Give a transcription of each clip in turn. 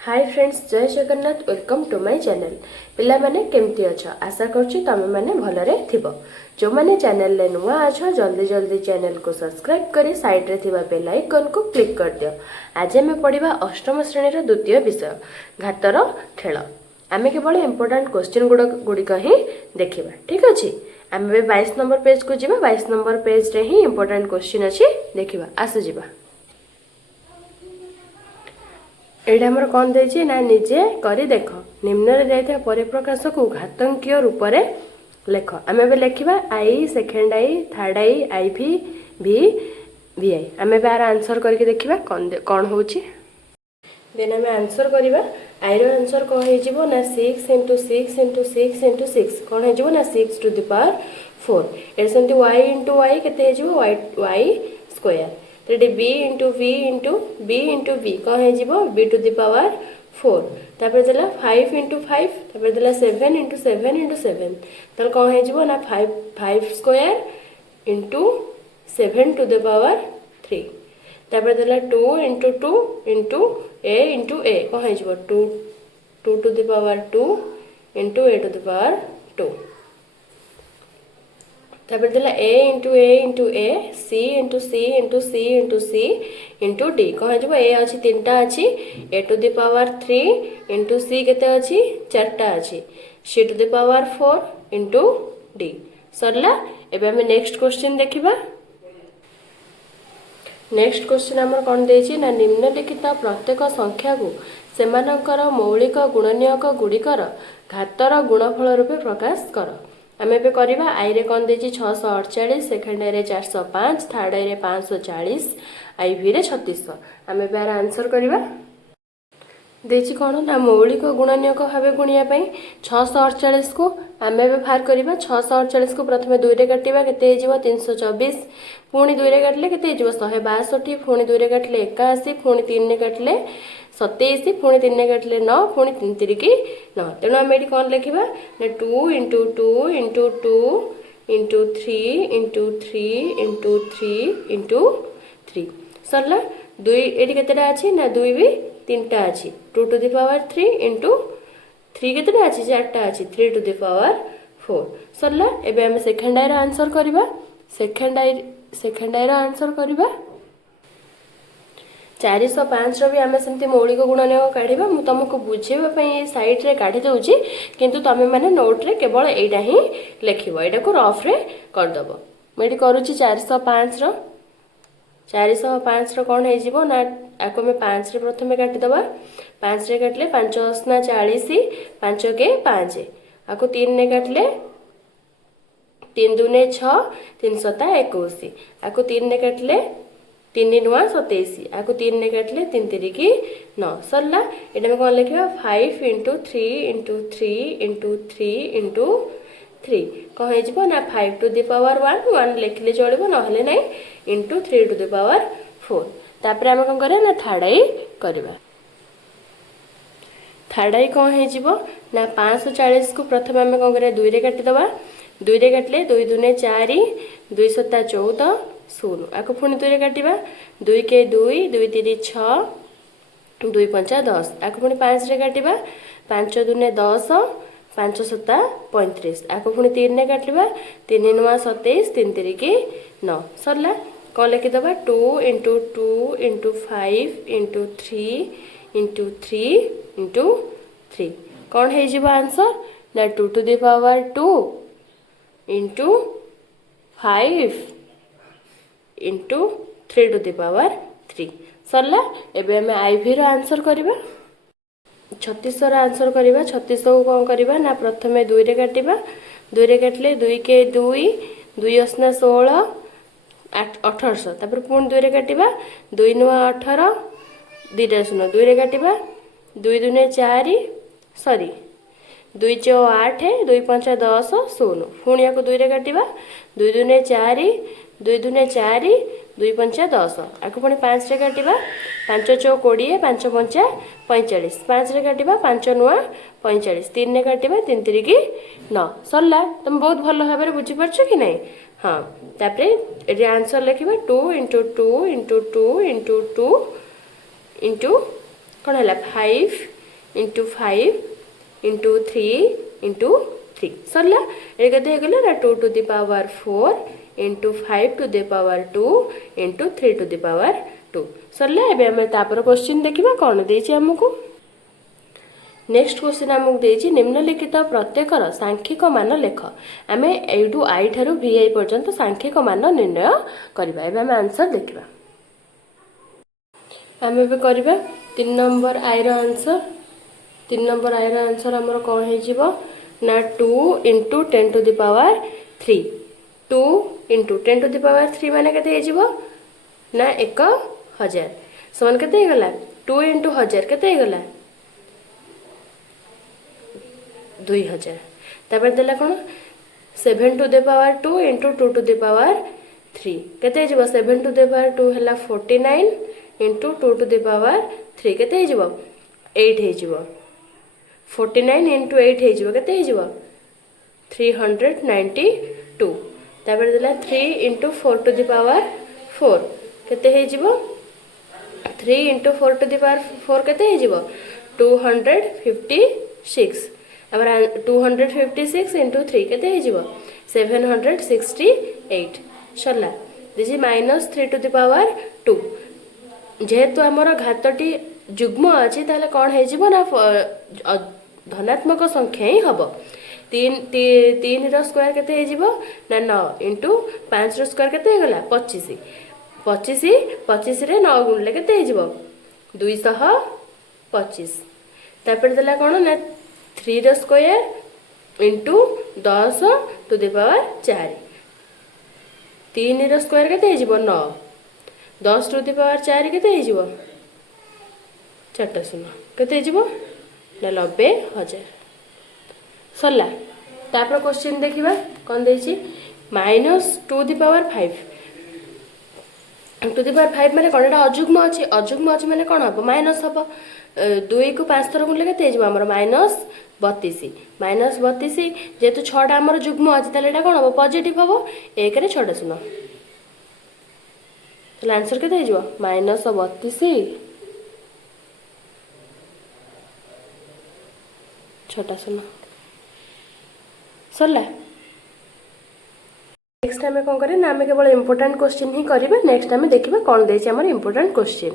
हाय friends, जय Jagannath. Welcome to my channel. पिला माने केमती अछ? आशा करछि तमे माने भलरे थिबो। जो माने चैनल ले नुआ अछ जल्दी जल्दी चैनल को सब्सक्राइब करी साइड रे थिबा बेल आइकन को क्लिक कर दियो। आज हमें पढ़िबा अष्टम श्रेणी रो द्वितीय विषय घातर खेल। आमे केवल इंपोर्टेंट क्वेश्चन गुड़िक ही देखिबा। ठीक अछि, आमे 22 नंबर पेज को जिबा। 22 नंबर पेज रे ही इंपोर्टेंट क्वेश्चन अछि, देखिबा। आसु जिबा। एटा हमर कौन देछि ना निजे करी देख। निम्न रे दैथा परिप्रकाश को घातांकीय रूप रे लेख। आमे बे लेखिबा आई, सेकंड आई, थर्ड आई, आई भी वी आई। आमे बार आंसर करके देखिबा कौन होछि। देन आमे आंसर करिबा। आई रो आंसर को हे जिवो ना 6 * 6 * 6 * 6 कोन हे जिवो ना 6 टू द पावर 4। ए सेंति y * y केते हे जिवो y स्क्वायर। तेडी b * v * b * v कोन हे जिवो b टू द पावर 4। तापर देला 5 * 5 तापर देला 7 * 7 * 7 तल कोन हे जिवो ना 5 स्क्वायर * 7 टू द पावर 3। तापर देला 2 * 2 * a कोन हे जिवो 2 to the power 2 * a to the power 2। तापर देला a * a c * c * c * c d कोन हे जिवो a अछि 3टा अछि a to the power 3 * c केते अछि 4टा अछि c to the power 4 * d सरला। एबे हम नेक्स्ट क्वेश्चन देखिबा। नेक्स्ट क्वेश्चन हमर कोन देछि ना निम्नलिखित प्रत्येक संख्या को सेमानकर मौलिक गुणनीयक गुड़िकर घातर गुणफल रूपे प्रकाश कर। आमे पे करिबा। आई रे कोन देछि 648, सेकंड आई रे 405, थर्ड आई रे 540, आई भी रे 3600। आमे बार आंसर करिबा। देछि कोन ना मौलिक गुणनीयक भाबे गुणिया पई 648 को आमे बे भार करिबा। 648 को प्रथमे 2 रे काटिबा केते हे जिवो 324, पुणी 2 रे काटले केते हे जिवो 162, पुणी 2 रे काटले 81, पुणी 3 रे काटले 27, पुणी 3 रे काटले 9, पुणी 3 3 9। तेनो आमे एठी कोन लेखिबा ना 2 * 2 * 2 * 3 * 3 * 3 * 3 सरला। 2 एठी केतेटा अछि ना 2 भी 3टा अछि 2 टू द पावर 3 * 3 केतेटा अछि 4टा अछि 3 टू द पावर 4 सरला। एबे हम सेकंड आई रो आंसर करिबा। सेकंड आई रो आंसर करिबा। 405 रो भी आमे सेमति मौलिक गुणनीयक काढिबा। मु तुमको बुझेबा पई साइड रे काढि दउची, किंतु तमे माने नोट रे केवल एटा ही लेखिबो। एटा को रफ रे कर दबो। म एठी करूची 405 रो। 405 रो कोन हे जिवो ना आको में 5 रे प्रथमे काटि दबा। 5 रे काटले 5 * 40, 5 के 5 आको 3 रे काटले 3 दूने 6, 3 7 21 आको 3 रे काटले 3 9 27 आको 3 रे काटले 3 3 9 सरला। एटा में कोन लिखिबा 5 * 3 * 3 * 3 * 3 कोन हे जिवो ना 5 टू द पावर 1 लिखले चलिबो नहले नै * 3 टू द पावर 4। तापर हम कोन करे ना थर्ड आई करबा। थर्ड आई कोन हे जिवो ना 540 को प्रथम हम कोन करे 2 रे काटि दबा। 2 रे काटले 2 दूने 4, 2 7 14 0 आको पुणी 2 रे काटिबा। 2 के 2 2 3 6 2 5 10 आको पुणी 5 रे काटिबा। 5 दूने 10, 5 7 35 आको पुणी 3 रे काटिबा। 3 9 27 3 3 9 सरला। कोन लिखि दबा 2 * 2 * 5 * 3 * 3 * 3 कोन हे जिवो आंसर ना 2 to the power 2 * 5 * 3 to the power 3 सरला। एबे हमें आईवी रो आंसर करिबा। 3600 रो आंसर करिबा। 3600 को कोन करिबा ना प्रथमे 2 रे काटिबा। 2 रे काटले 2 के 2 2 * 16 1800 तापर पुणी 2 रे काटिबा। 2 9 18 2टा शून्य 2 रे काटिबा। 2 दूने 4 सॉरी 2 4 8 2 5 10 0 पुणी याको 2 रे काटिबा। 2 दूने 4 2 दूने 4 2 5 10 आको पुणी 5 रे काटिबा। 5 4 20 5 5 45 5 रे काटिबा। 5 9 45 3 रे काटिबा। 3 3 9 सरला। तुम बहुत भलो भाबरे बुझी परछ कि नै? हाँ तापरे एटी आंसर लिखिबा 2 * 2 * 2 * 2 * 2 * कौन है 5 इंटू 5 इंटू 3 इंटू 3 सरला ये केते गला ना 2 to the power 4 into 5 to the power 2 into 3 to the power 2 सरला एबे हम तापर क्वेश्चन देखिबा कोन देछि हमकु नेक्स्ट क्वेश्चन हमकु देछि निम्नलिखित प्रत्येकर सांख्यिक मान लेख आमे ए टू आई ठारू vi पर्यंत सांख्यिक मान निर्णय करबा एबे हम आंसर देखिबा आमे बे करबा 3 नंबर आई रो आंसर 3 नंबर आई रो आंसर हमर कोन हे जिवो ना 2 into 10 to the power 3 2 into 10 to the power 3 माने केते हे जिवो ना 1000 समान केते हे गला 2 इंटू 1000 केते हे गला 2000 तापर देला कोन 7 to the power 2 into 2 to the power 3 केते हे जिवो 7 टू द पावर 2 हला 49 इंटू 2 टू द पावर 3 केते हे जिवो 8 हे जिवो 49 इंटू 8 हे जिवो केते हे जिवो 392 तापर देला 3 इंटू 4 टू द पावर 4 केते हे जिवो 3 इंटू 4 टू द पावर 4 केते हे जिवो 256 अब 256 इंटू 3 केते हे जिवो 768 सरला this minus 3 to the power 2 जेहेतु आमर घातटी जुग्म अच्छी ताले कौन है जीवो ना धनात्मक संख्या ही हम 3 रो स्क्वायर केते हे जीवो ना 9 इंटू 5 रो स्क्वायर केते हे गला 25 25 रे 9 गुणले केते हे जीवो 225 तापर देला कोन ना 3 root square into 10 to the power 4 3 root square केते हे जीवो 9 10 टू द पावर 4 केते हे जीवो 4 शून्य केते हे जीवो ना 90,000 सरला तापर क्वेश्चन देखिबा कोन देछि -2 the power 5 to the power 5 माने कोनटा अजुग्म अछि माने कोन हबो माइनस हबो 2 को 5 थर गुणले केते जिवो हमर -32 जेतु 6 टा हमर जुग्म अछि ताले एटा कोन हबो पॉजिटिव हबो 1 रे 6 शून्य तो आंसर केते जिवो -32 छोटा शून्य सरला नेक्स्ट आम कौन करें ना आम केवल इंपोर्टाट क्वेश्चन ही करेंगे नेक्स्ट आम देखा कौन देर इंपोर्टाट क्वेश्चन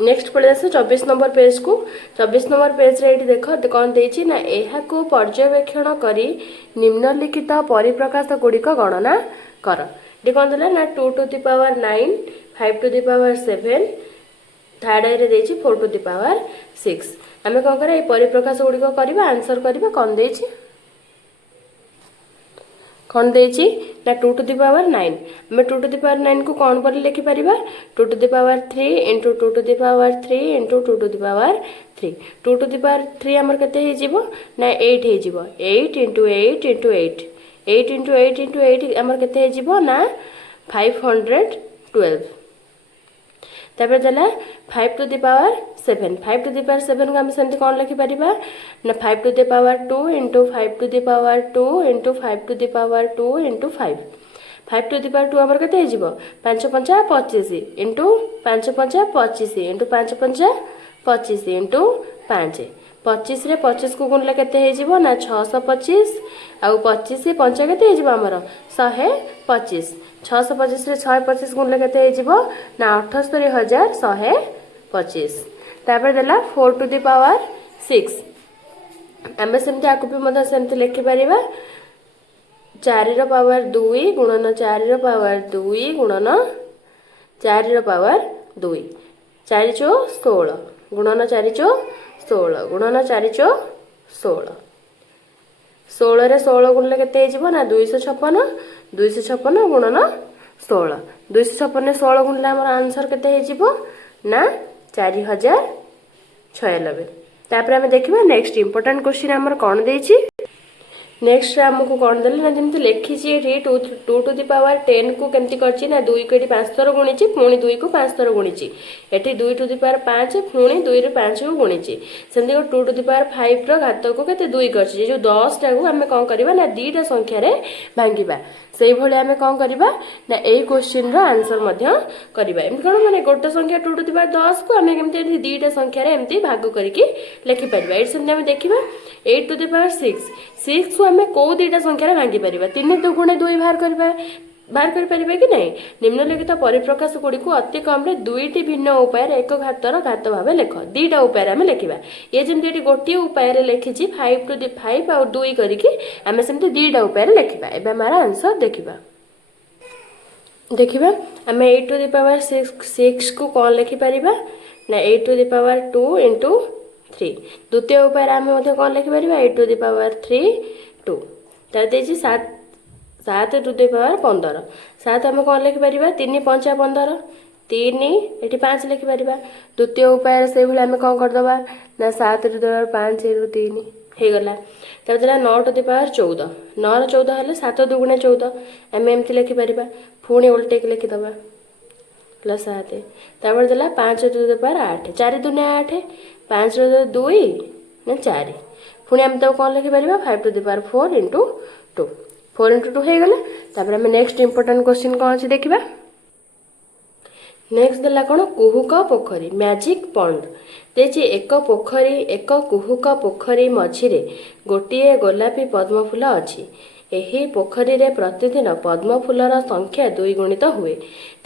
नेक्स्ट पड़े आस 24 नंबर पेज को 24 नंबर पेज रे देख कौन देछि ना एहा को पर्यवेक्षण करी निम्नलिखित परिप्रकाश गुड़िक गणना कर ये कौन देला ना 2 to the power 9 5 to the power 7 third रे देछि 4 टू द पावर 6 आम कौन करें परिप्रकाश गुड़िक करवा आंसर करवा कौन देछि कौन देछि ना 2 टू द पावर 9 आम 2 टू द पावर 9 को कौन पर लिखि परिबा 2 to the power 3 into 2 to the power 3 into 2 to the power 3 2 to the power 3 हमर कते हे जिवो ना 8 हे जिवो 8 इंटू 8 इंटू 8 8 इंटू 8 इंटू 8 हमर कते हे जिवो ना 512 तापर देला 5 to the power 7 5 to the power 7 को हम सेंति कौन लिखि परिबा ना 5 to the power 2 into 5 to the power 2 into 5 to the power 2 into 5 5 to the power 2 हमर कते जिवो 5 5 25 इंटू 5 5 25 इंटू 5 5 25 इंटू 5 25 रे 25 को गुणले केते हे जिवो ना 625 आउ 25 5 केते हे जिवो हमर 125 625 रे 625 गुणले केते हे जिवो ना 78125 तापर देला 4 टू द पावर 6 आमे सेमते आकु भी मधा सेमते लिखि परिबा 4 रो पावर 2 गुणन 4 रो पावर 2 गुणन 4 रो पावर 2 4 चो 16 गुणन 4 चो 16 गुणन 4 चो 16 16 रे 16 गुणले केते हे जिवो ना 256 गुणन 16 256 रे 16 गुणले हमर आंसर केते हे जिवो ना 4096 तापर हमें देखिबा नेक्स्ट इंपोर्टेंट क्वेश्चन हमर कोन देछि नेक्स्ट आमको कौन देले ना जमी लिखी ये 2 टू द पावर 10 को केमती करछि ना 2 को ये 5 थर गुणी पुणी 2 को 5 थर गुणी एटी 2 टू द पावर 5 पुणी 2 रे 5 को गुणी सेमती 2 टू द पावर 5 रो घात को केते 2 करछि जो 10 टा को आमे कोन करबा ना दीटा संख्या रे भांगिबा सेही भले आमे कोन करबा ना एई क्वेश्चन रो आंसर मध्य करबा एम कोन माने गोटे संख्या 2 टू द पावर 10 को आमे केमती एठी दीटा संख्या रे एमती भाग करके लिखि परबा एठी सेमती आमे देखिबा 8 टू द पावर 6 को आमे को दीटा संख्या रे भांगी परबा 3 दुगुणे 2 बाहर कर परिबे कि नहीं निम्नलिखित परिप्रकाश गुड़ी को अति कम रे दुईटी भिन्न उपाय एक घातर घात भाव लेख दीटा उपाय आम लिखा ये जमी गोटे उपाय लिखी 5 टू द 5 आउ 2 करके आम सेमती दीटा उपाय लिखा एबे हमारा आंसर देखिबा आम 8 टू द पावर 6 को कौन लिखि परिबा ना 8 टू द पावर 2 इंटू 3 द्वितीय उपाय आम कौन लिखि परिबा 8 टू द पावर 3 2 तार देछि 7 टू द पावर 15 7 आम कौन लिखिपर 3 5 15 3 ये 5 लिखिपर द्वितीय उपाय से भाई आम कौन करदे ना 7 टू द पावर 5 रु 3 होगला तापर 9 टू द पावर 14 9 रो 14 हेल्ले 7 दुगुणे 14 आम एमती लिखिपर पुणी उल्टे लिखिदबा प्लस 7 तापर देला 5 टू द पावर 8 4 दुनिया 8 5 रो 2 ना 4 पुणी आम तो कौन लिखिपर 5 to the power 4 into 2 4 into 2 हो गला तापर हम नेक्स्ट इंपोर्टेंट क्वेश्चन कौन अच्छे देखा नेक्स्ट देला कौन कुहुक पोखरी मैजिक पॉन्ड देखिए एक कुहुक पोखरी मझिरे गोटे गोलापी पद्म फूल अच्छी एही पोखरी रे प्रतिदिन पद्म फूलर संख्या 2 गुणित हुए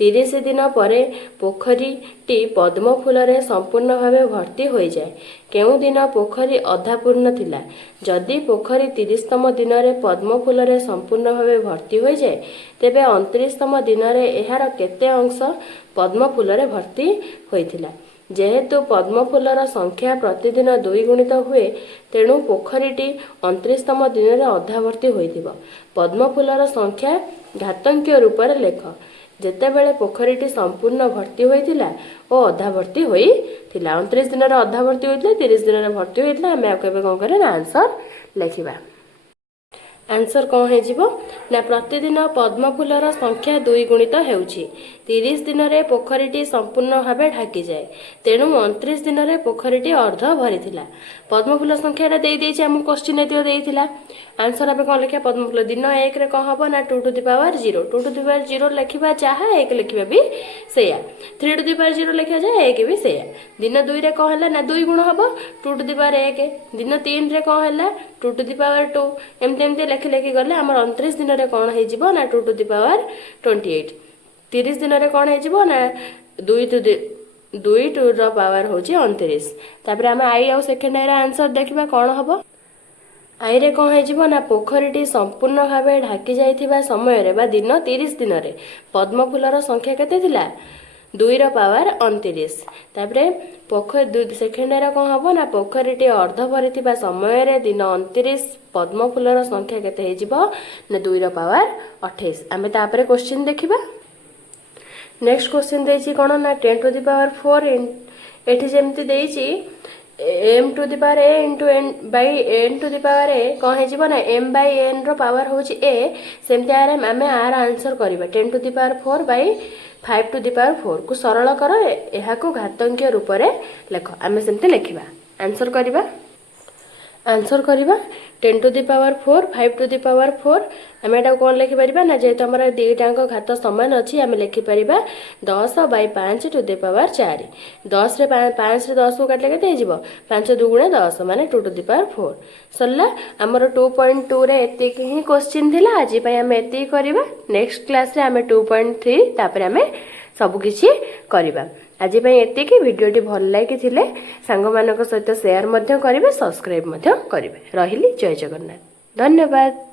30 दिन पर पोखरीटी पद्म फूल संपूर्ण भाव भर्ती हो जाए केउ दिन पोखरी अधा पूर्ण थिला जदि पोखरी 30तम दिन में पद्म फूल संपूर्ण भाव भर्ती हो जाए तेबे 29तम दिन में एहार केते अंश पद्म फूल भर्ती होइथिला जेहेतु पद्म फूलर संख्या प्रतिदिन 2 गुणित हुए तेणु पोखरीटी 29तम दिन में अधा भर्ती होइथिबो पद्म फूलर संख्या घातंकीय रूप में लेख जेतेबेले पोखरीटी संपूर्ण भर्ती होइथिला और अधा भर्ती होइथिला 29 दिन में अधा भर्ती होइथिला 30 दिन में भर्ती होइथिला हम केबे कोन करे ना आंसर लिखिबा आंसर कौन हो ना प्रतिदिन पद्म फूलर संख्या 2 गुणित होउछि 30 दिन में पोखरीटी संपूर्ण भाव ढाकी जाए तेणु 29 दिन में पोखरीटी अर्ध भरी पद्म फूल संख्या आम क्वेश्चन ये आंसर आम कौन लिखा पद्म फूल दिन 1 रे कौन हम ना 2 to the power 0 2 to the power 0 लिखा जहाँ 1 लिखा भी सेया 3 टू द पावर 0 लिखा जाए 1 भी सेया दिन 2 रे कौन है ना 2 गुण हम 2 टू द पावर 1 दिन 3 रे कौन है 2 टू द पावर 2 एमती लिखि लिखि गले आम 29 दिन में कौन हो ना 2 टू द पावर 28 30 दिन में कौन हो ना 2 टू द पावर हूँ 29 तापर आम आई आउ सेकेंड आई आंसर देखा कौन हम आई रे कौन हो ना पोखरीटी संपूर्ण भाव ढाकी जाइथिबा समय रे बा दिन 30 दिन में पद्म फूलर संख्या केते थिला 2 रो पावर 29 तापर पोखरी सेकेंड रे कौन हम ना पोखरीटी अर्ध भरी समय रे दिन 29 पद्म फूलर संख्या केते हो ना 2 रो पावर 28 आम तापर क्वेश्चन देखिबा नेक्स्ट क्वेश्चन देछि कोन ना 10 टू द पावर 4 एठी जेमति देछि m to the power a into n by n to the power a कौन हो ना m बाई n रो पावर हूँ a सेमती आम आर आंसर करवा 10 to the power 4 by 5 to the power 4 को सरल कर यह घातंकीय रूप में लेख आम सेमती लिखा आंसर करवा 10 to the power 4 5 to the power 4 आम एटा कौन लिखिपर ना जेहेतु आम दुईटाक घात सामान अच्छी आम लिखिपर 10 बाई 5 टू द पावर 4 10 रे 5 रे 10 को काटिले केते 5 दुगुणे 10 माने 2 टू द पावर 4 सरला आमर 2.2 रे एतिक ही क्वेश्चन थिला आज पई आम एतिक करबा नेक्स्ट क्लास रे आम 2.3 तापर आम सब किछि करबा आज एतिकी भिडियोटी भल लगी सांग मानक सहित शेयर करेंगे सब्सक्राइब करेंगे रही जय जगन्नाथ धन्यवाद।